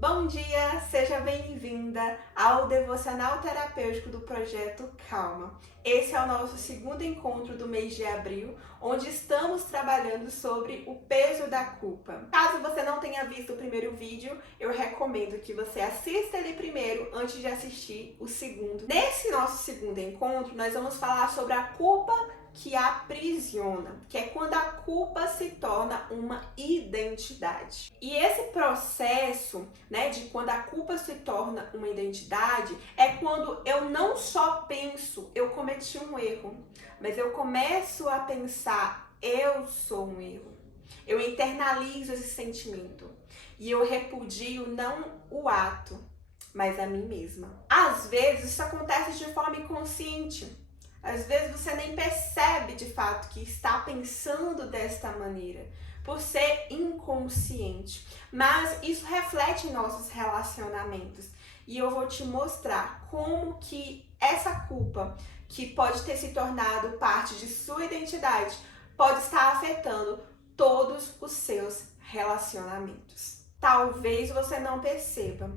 Bom dia, seja bem-vinda ao Devocional Terapêutico do Projeto Calma. Esse é o nosso segundo encontro do mês de abril, onde estamos trabalhando sobre o peso da culpa. Caso você não tenha visto o primeiro vídeo, eu recomendo que você assista ele primeiro antes de assistir o segundo. Nesse nosso segundo encontro, nós vamos falar sobre a culpa que aprisiona, que é quando a culpa se torna uma identidade. E esse processo, de quando a culpa se torna uma identidade, é quando eu não só penso, eu cometi um erro, mas eu começo a pensar, eu sou um erro. Eu internalizo esse sentimento e eu repudio não o ato, mas a mim mesma. Às vezes isso acontece de forma inconsciente. Às vezes você nem percebe de fato que está pensando desta maneira, por ser inconsciente. Mas isso reflete em nossos relacionamentos. E eu vou te mostrar como que essa culpa, que pode ter se tornado parte de sua identidade, pode estar afetando todos os seus relacionamentos. Talvez você não perceba,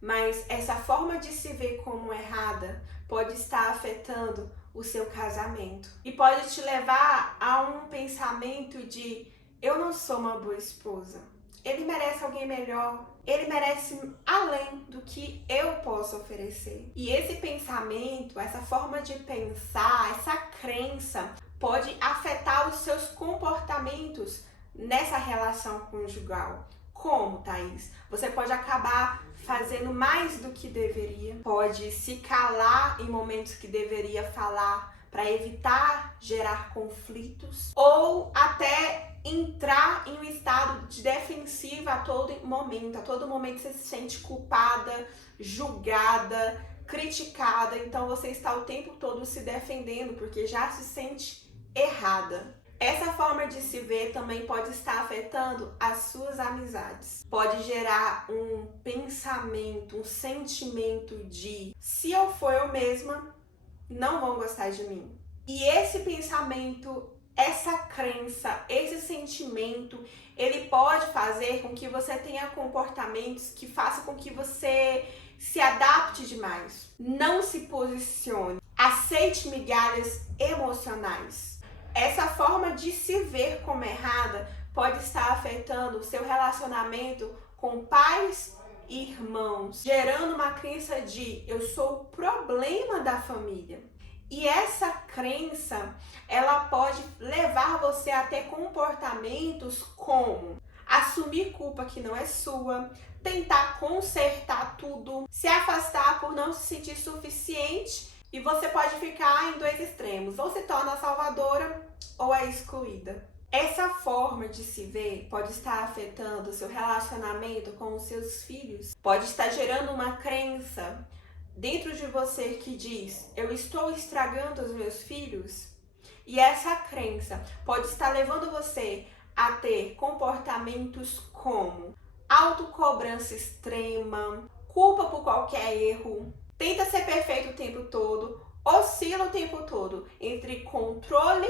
mas essa forma de se ver como errada pode estar afetando o seu casamento e pode te levar a um pensamento de eu não sou uma boa esposa, ele merece alguém melhor, ele merece além do que eu posso oferecer. E esse pensamento, essa forma de pensar, essa crença pode afetar os seus comportamentos nessa relação conjugal. Como, Thaís? Você pode acabar fazendo mais do que deveria, pode se calar em momentos que deveria falar para evitar gerar conflitos, ou até entrar em um estado de defensiva a todo momento você se sente culpada, julgada, criticada, então você está o tempo todo se defendendo porque já se sente errada. Essa forma de se ver também pode estar afetando as suas amizades. Pode gerar um pensamento, um sentimento de se eu for eu mesma, não vão gostar de mim. E esse pensamento, essa crença, esse sentimento, ele pode fazer com que você tenha comportamentos que façam com que você se adapte demais. Não se posicione. Aceite migalhas emocionais. Essa forma de se ver como errada pode estar afetando o seu relacionamento com pais e irmãos, gerando uma crença de eu sou o problema da família. E essa crença, ela pode levar você a ter comportamentos como assumir culpa que não é sua, tentar consertar tudo, se afastar por não se sentir suficiente. E você pode ficar em dois extremos, ou se torna a salvadora ou a excluída. Essa forma de se ver pode estar afetando o seu relacionamento com os seus filhos. Pode estar gerando uma crença dentro de você que diz, eu estou estragando os meus filhos. E essa crença pode estar levando você a ter comportamentos como autocobrança extrema, culpa por qualquer erro, tenta ser perfeito o tempo todo, oscila o tempo todo entre controle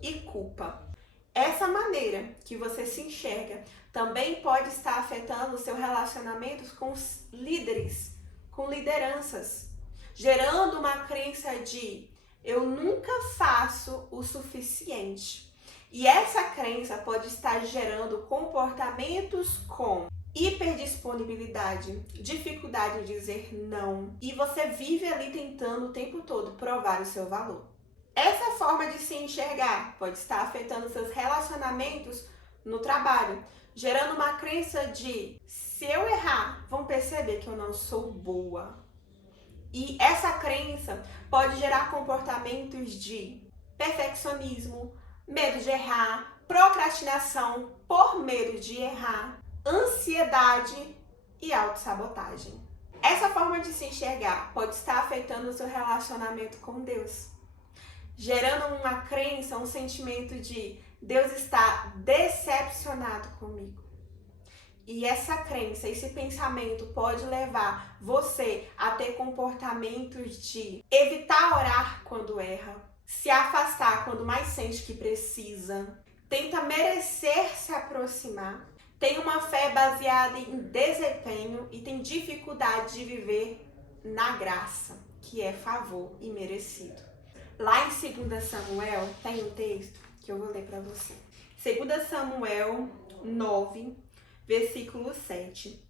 e culpa. Essa maneira que você se enxerga também pode estar afetando os seus relacionamentos com os líderes, com lideranças, gerando uma crença de eu nunca faço o suficiente. E essa crença pode estar gerando comportamentos como hiperdisponibilidade, dificuldade em dizer não, e você vive ali tentando o tempo todo provar o seu valor. Essa forma de se enxergar pode estar afetando seus relacionamentos no trabalho, gerando uma crença de se eu errar, vão perceber que eu não sou boa. E essa crença pode gerar comportamentos de perfeccionismo, medo de errar, procrastinação por medo de errar, ansiedade e autossabotagem. Essa forma de se enxergar pode estar afetando o seu relacionamento com Deus, gerando uma crença, um sentimento de Deus está decepcionado comigo. E essa crença, esse pensamento pode levar você a ter comportamentos de evitar orar quando erra, se afastar quando mais sente que precisa, tenta merecer se aproximar, tem uma fé baseada em desempenho e tem dificuldade de viver na graça, que é favor e merecido. Lá em 2 Samuel tem um texto que eu vou ler para você. 2 Samuel 9, versículos 7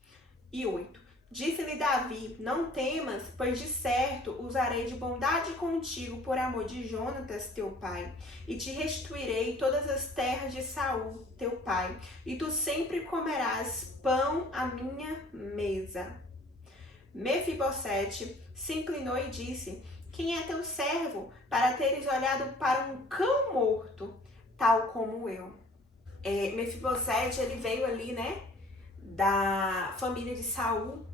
e 8. Disse-lhe Davi: não temas, pois de certo usarei de bondade contigo por amor de Jonatas, teu pai, e te restituirei todas as terras de Saul, teu pai, e tu sempre comerás pão à minha mesa. Mefibosete se inclinou e disse: quem é teu servo para teres olhado para um cão morto, tal como eu? Mefibosete, ele veio ali, né, da família de Saul.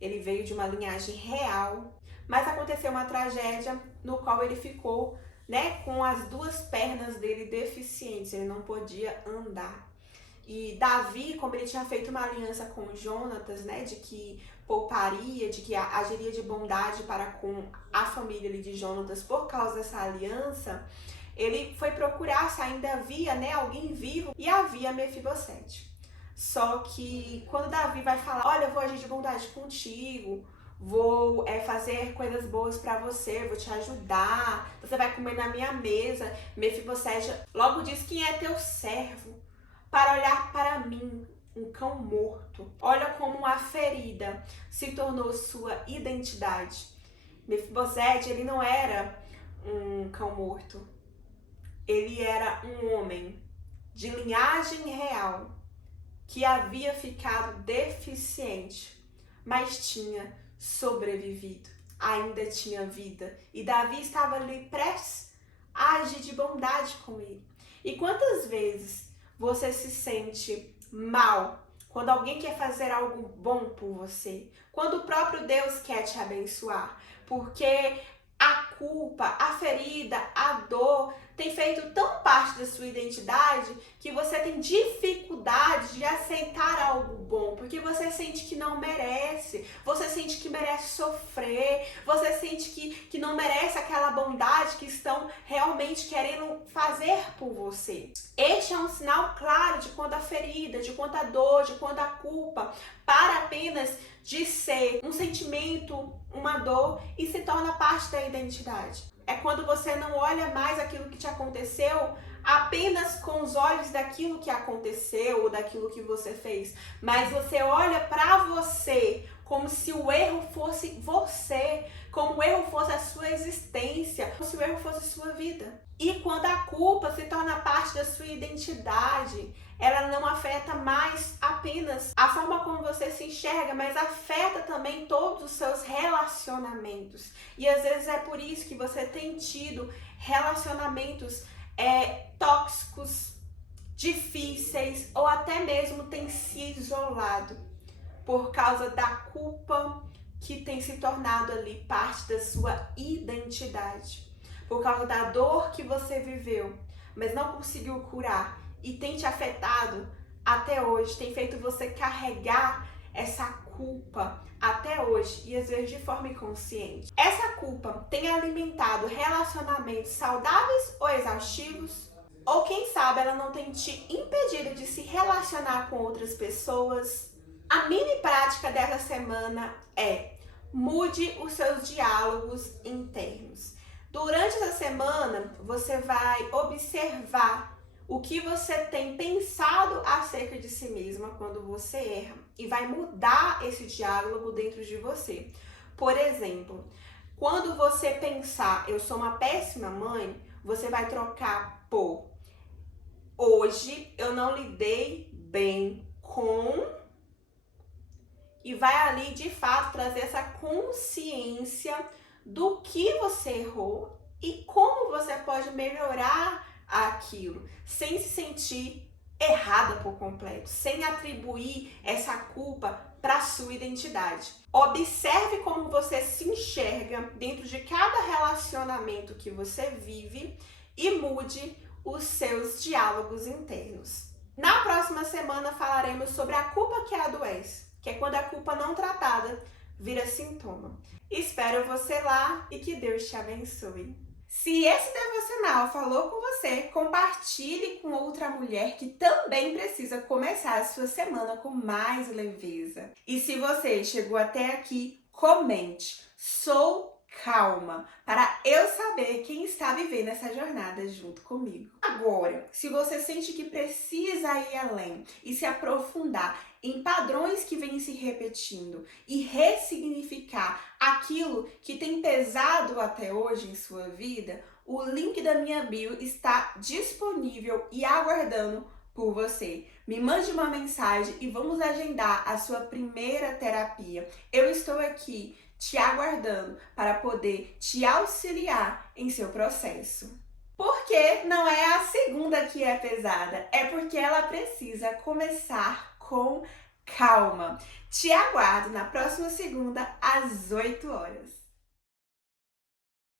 Ele veio de uma linhagem real, mas aconteceu uma tragédia no qual ele ficou, né, com as duas pernas dele deficientes, ele não podia andar. E Davi, como ele tinha feito uma aliança com Jonatas, né, de que pouparia, de que agiria de bondade para com a família ali de Jonatas por causa dessa aliança, ele foi procurar se ainda havia, né, alguém vivo, e havia Mefibosete. Só que quando Davi vai falar, olha, eu vou agir de bondade contigo, vou fazer coisas boas para você, vou te ajudar, você vai comer na minha mesa, Mefibosete logo diz: quem é teu servo para olhar para mim, um cão morto? Olha como a ferida se tornou sua identidade. Mefibosete, ele não era um cão morto, ele era um homem de linhagem real, que havia ficado deficiente, mas tinha sobrevivido, ainda tinha vida. E Davi estava ali prestes a agir de bondade com ele. E quantas vezes você se sente mal quando alguém quer fazer algo bom por você? Quando o próprio Deus quer te abençoar? Porque a culpa, a ferida, a dor tem feito tão parte da sua identidade que você tem dificuldade de aceitar algo bom, porque você sente que não merece, você sente que merece sofrer, você sente que não merece aquela bondade que estão realmente querendo fazer por você. Este é um sinal claro de quando a ferida, de quando a dor, de quando a culpa para apenas de ser um sentimento, uma dor, e se torna parte da identidade. É quando você não olha mais aquilo que te aconteceu apenas com os olhos daquilo que aconteceu ou daquilo que você fez, mas você olha para você como se o erro fosse você, como o erro fosse a sua existência, como se o erro fosse a sua vida. E quando a culpa se torna parte da sua identidade, ela não afeta mais apenas a forma como você se enxerga, mas afeta também todos os seus relacionamentos. E às vezes é por isso que você tem tido relacionamentos tóxicos, difíceis, ou até mesmo tem se isolado por causa da culpa que tem se tornado ali parte da sua identidade. Por causa da dor que você viveu, mas não conseguiu curar e tem te afetado até hoje, tem feito você carregar essa culpa até hoje e às vezes de forma inconsciente. Essa culpa tem alimentado relacionamentos saudáveis ou exaustivos? Ou quem sabe ela não tem te impedido de se relacionar com outras pessoas? A mini prática dessa semana é: mude os seus diálogos internos. Durante essa semana, você vai observar o que você tem pensado acerca de si mesma quando você erra e vai mudar esse diálogo dentro de você. Por exemplo, quando você pensar, eu sou uma péssima mãe, você vai trocar por hoje eu não lidei bem com, e vai ali de fato trazer essa consciência do que você errou e como você pode melhorar aquilo, sem se sentir errada por completo, sem atribuir essa culpa para a sua identidade. Observe como você se enxerga dentro de cada relacionamento que você vive e mude os seus diálogos internos. Na próxima semana falaremos sobre a culpa que adoece, que é quando a culpa não tratada vira sintoma. Espero você lá e que Deus te abençoe. Se esse devocional falou com você, compartilhe com outra mulher que também precisa começar a sua semana com mais leveza. E se você chegou até aqui, comente. Sou calma, para eu saber quem está vivendo essa jornada junto comigo. Agora, se você sente que precisa ir além e se aprofundar em padrões que vêm se repetindo e ressignificar aquilo que tem pesado até hoje em sua vida, o link da minha bio está disponível e aguardando por você. Me mande uma mensagem e vamos agendar a sua primeira terapia. Eu estou aqui te aguardando para poder te auxiliar em seu processo. Porque não é a segunda que é pesada, é porque ela precisa começar com calma. Te aguardo na próxima segunda às 8 horas.